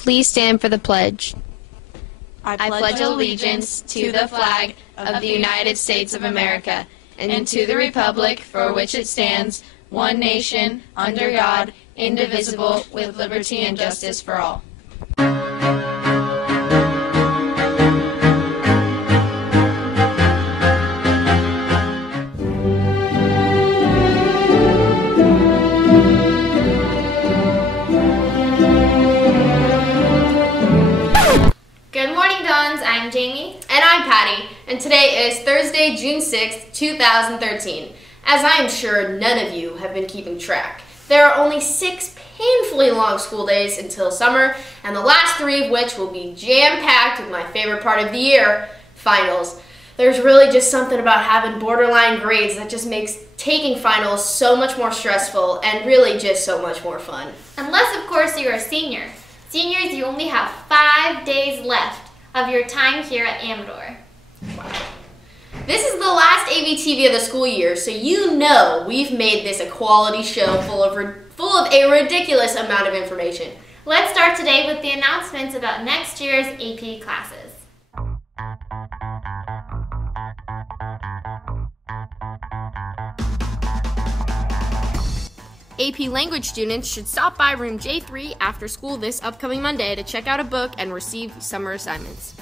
Please stand for the pledge. I pledge allegiance to the flag of the United States of America and to the republic for which it stands, one nation, under God, indivisible, with liberty and justice for all. Good morning, Dons. I'm Jamie. And I'm Patty. And today is Thursday, June 6th, 2013. As I am sure none of you have been keeping track, there are only 6 painfully long school days until summer, and the last 3 of which will be jam-packed with my favorite part of the year, finals. There's really just something about having borderline grades that just makes taking finals so much more stressful and really just so much more fun. Unless, of course, you're a senior. Seniors, you only have 5 days left of your time here at Amador. Wow. This is the last AVtv of the school year, so you know we've made this a quality show full of a ridiculous amount of information. Let's start today with the announcements about next year's AP classes. AP Language students should stop by room J3 after school this upcoming Monday to check out a book and receive summer assignments.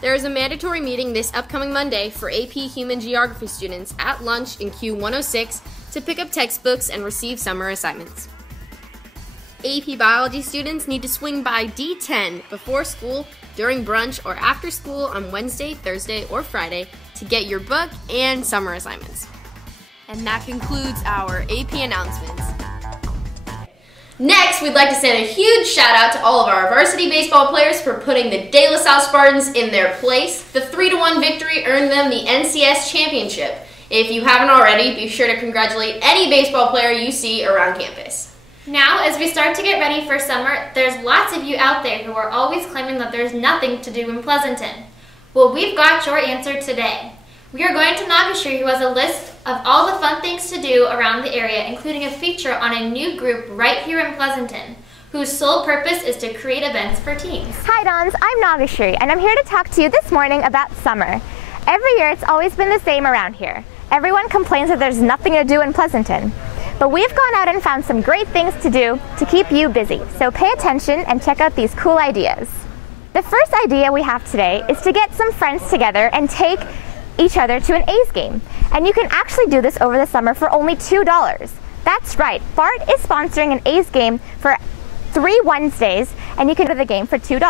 There is a mandatory meeting this upcoming Monday for AP Human Geography students at lunch in Q106 to pick up textbooks and receive summer assignments. AP Biology students need to swing by D10 before school, during brunch, or after school on Wednesday, Thursday, or Friday to get your book and summer assignments. And that concludes our AP announcements. Next, we'd like to send a huge shout out to all of our varsity baseball players for putting the De La Salle Spartans in their place. The 3-1 victory earned them the NCS championship. If you haven't already, be sure to congratulate any baseball player you see around campus. Now, as we start to get ready for summer, there's lots of you out there who are always claiming that there's nothing to do in Pleasanton. Well, we've got your answer today. We are going to Nagashiri, who has a list of all the fun things to do around the area, including a feature on a new group right here in Pleasanton, whose sole purpose is to create events for teens. Hi Dons, I'm Nagashiri, and I'm here to talk to you this morning about summer. Every year it's always been the same around here. Everyone complains that there's nothing to do in Pleasanton. But we've gone out and found some great things to do to keep you busy, so pay attention and check out these cool ideas. The first idea we have today is to get some friends together and take each other to an A's game. And you can actually do this over the summer for only $2. That's right, BART is sponsoring an A's game for 3 Wednesdays, and you can go to the game for $2.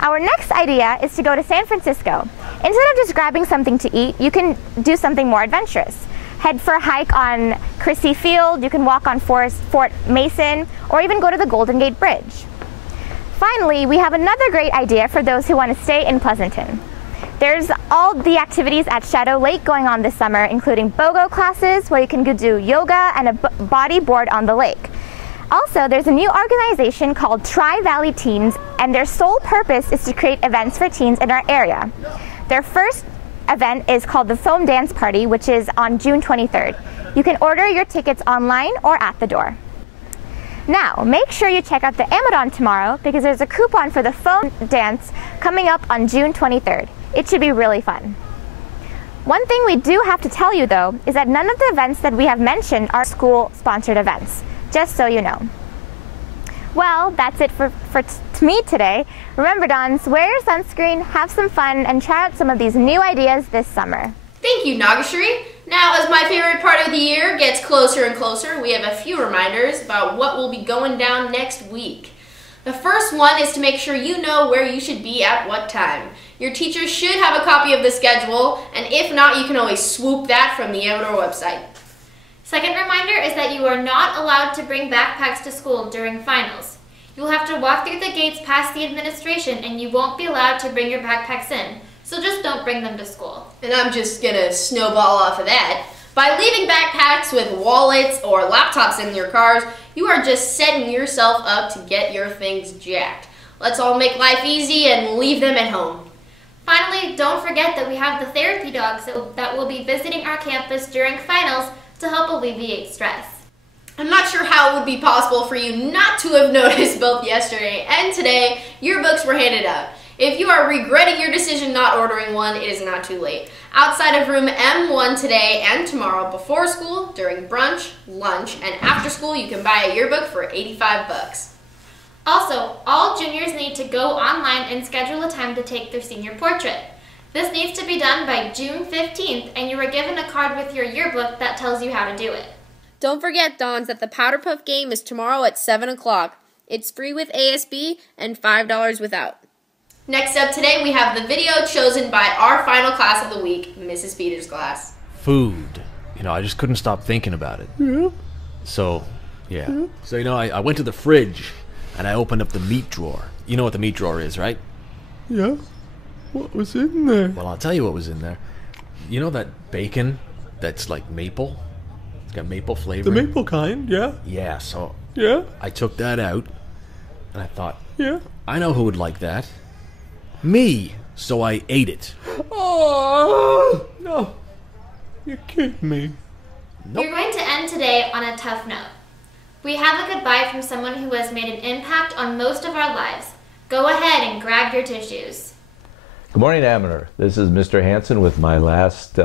Our next idea is to go to San Francisco. Instead of just grabbing something to eat, you can do something more adventurous. Head for a hike on Christie Field, you can walk on Fort Mason, or even go to the Golden Gate Bridge. Finally, we have another great idea for those who want to stay in Pleasanton. There's all the activities at Shadow Lake going on this summer, including BOGO classes where you can go do yoga and a body board on the lake. Also, there's a new organization called Tri-Valley Teens, and their sole purpose is to create events for teens in our area. Their first event is called the Foam Dance Party, which is on June 23rd. You can order your tickets online or at the door. Now, make sure you check out the Amadon tomorrow because there's a coupon for the foam dance coming up on June 23rd. It should be really fun. One thing we do have to tell you though is that none of the events that we have mentioned are school-sponsored events, just so you know. Well, that's it for me today. Remember Dons, wear your sunscreen, have some fun, and try out some of these new ideas this summer. Thank you, Nagashiri. Now, as my favorite part of the year gets closer and closer, we have a few reminders about what will be going down next week. The first one is to make sure you know where you should be at what time. Your teachers should have a copy of the schedule, and if not, you can always swoop that from the Amador website. Second reminder is that you are not allowed to bring backpacks to school during finals. You will have to walk through the gates past the administration, and you won't be allowed to bring your backpacks in. So just don't bring them to school. And I'm just gonna snowball off of that. By leaving backpacks with wallets or laptops in your cars, you are just setting yourself up to get your things jacked. Let's all make life easy and leave them at home. Finally, don't forget that we have the therapy dogs that will be visiting our campus during finals to help alleviate stress. I'm not sure how it would be possible for you not to have noticed both yesterday and today yearbooks were handed out. If you are regretting your decision not ordering one, it is not too late. Outside of room M1 today and tomorrow before school, during brunch, lunch, and after school, you can buy a yearbook for $85. Also, all juniors need to go online and schedule a time to take their senior portrait. This needs to be done by June 15th, and you are given a card with your yearbook that tells you how to do it. Don't forget, Dons, that the Powder Puff game is tomorrow at 7 o'clock. It's free with ASB and $5 without. Next up today, we have the video chosen by our final class of the week, Mrs. Peters' class. Food. I just couldn't stop thinking about it. Yeah. So, yeah. So, I went to the fridge and I opened up the meat drawer. You know what the meat drawer is, right? Yeah. What was in there? Well, I'll tell you what was in there. You know that bacon that's like maple? It's got maple flavor. The maple kind, yeah. Yeah, so Yeah. I took that out and I thought, Yeah. I know who would like that. Me. So I ate it. Oh, no. You're kidding me. Nope. We're going to end today on a tough note. We have a goodbye from someone who has made an impact on most of our lives. Go ahead and grab your tissues. Good morning, Amador. This is Mr. Hansen with my last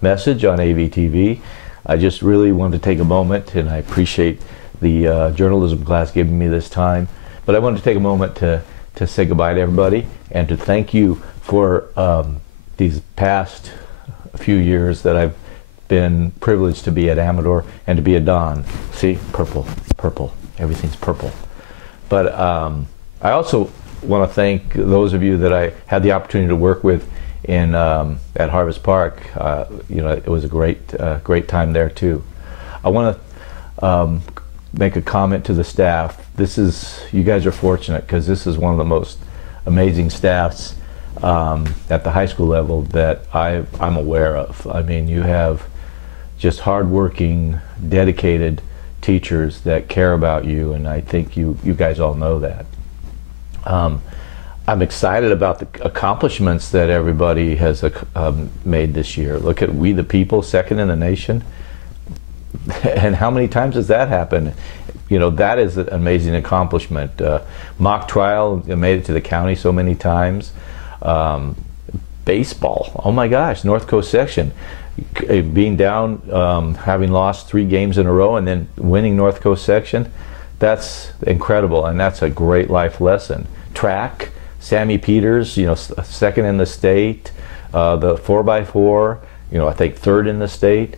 message on AVtv. I just really wanted to take a moment, and I appreciate the journalism class giving me this time, but I wanted to take a moment to say goodbye to everybody and to thank you for these past few years that I've been privileged to be at Amador and to be a Don. See, purple, purple, everything's purple. But I also want to thank those of you that I had the opportunity to work with in at Harvest Park. It was a great time there too. I want to make a comment to the staff. You guys are fortunate because this is one of the most amazing staffs at the high school level that I'm aware of. I mean, you have just hardworking, dedicated teachers that care about you, and I think you guys all know that. I'm excited about the accomplishments that everybody has made this year. Look at We the People, second in the nation. And how many times has that happened? That is an amazing accomplishment. Mock trial, made it to the county so many times. Baseball, oh my gosh, North Coast section. Being down, having lost 3 games in a row and then winning North Coast section, that's incredible, and that's a great life lesson. Track, Sammy Peters, second in the state. The 4x4, I think third in the state.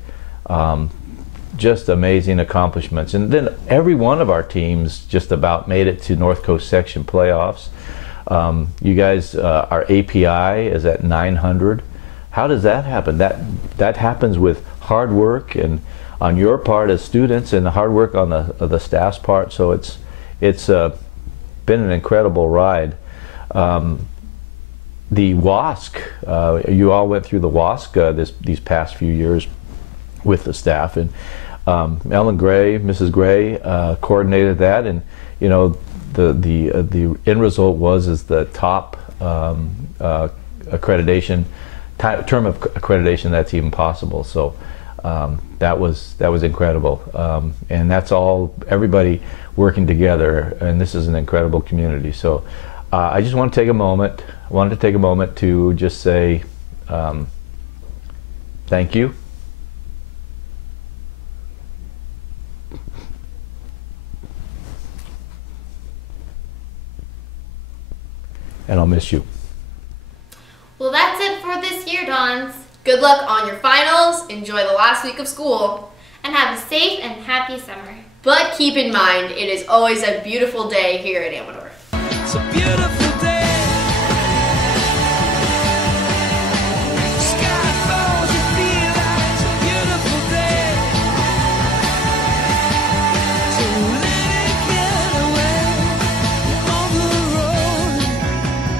Just amazing accomplishments. And then every one of our teams just about made it to North Coast section playoffs. You guys, our API is at 900. How does that happen? That happens with hard work and on your part as students and the hard work on the staff's part. So it's been an incredible ride. The WASC, you all went through the WASC these past few years with the staff, and Ellen Gray, Mrs. Gray, coordinated that, and the end result was the top accreditation term of accreditation that's even possible. So that was incredible, and that's all everybody working together, and this is an incredible community. So I just want to take a moment. Wanted to take a moment to just say thank you. And I'll miss you. Well, that's it for this year, Dons. Good luck on your finals, enjoy the last week of school, And have a safe and happy summer. but keep in mind, it is always a beautiful day here at Amador. It's a beautiful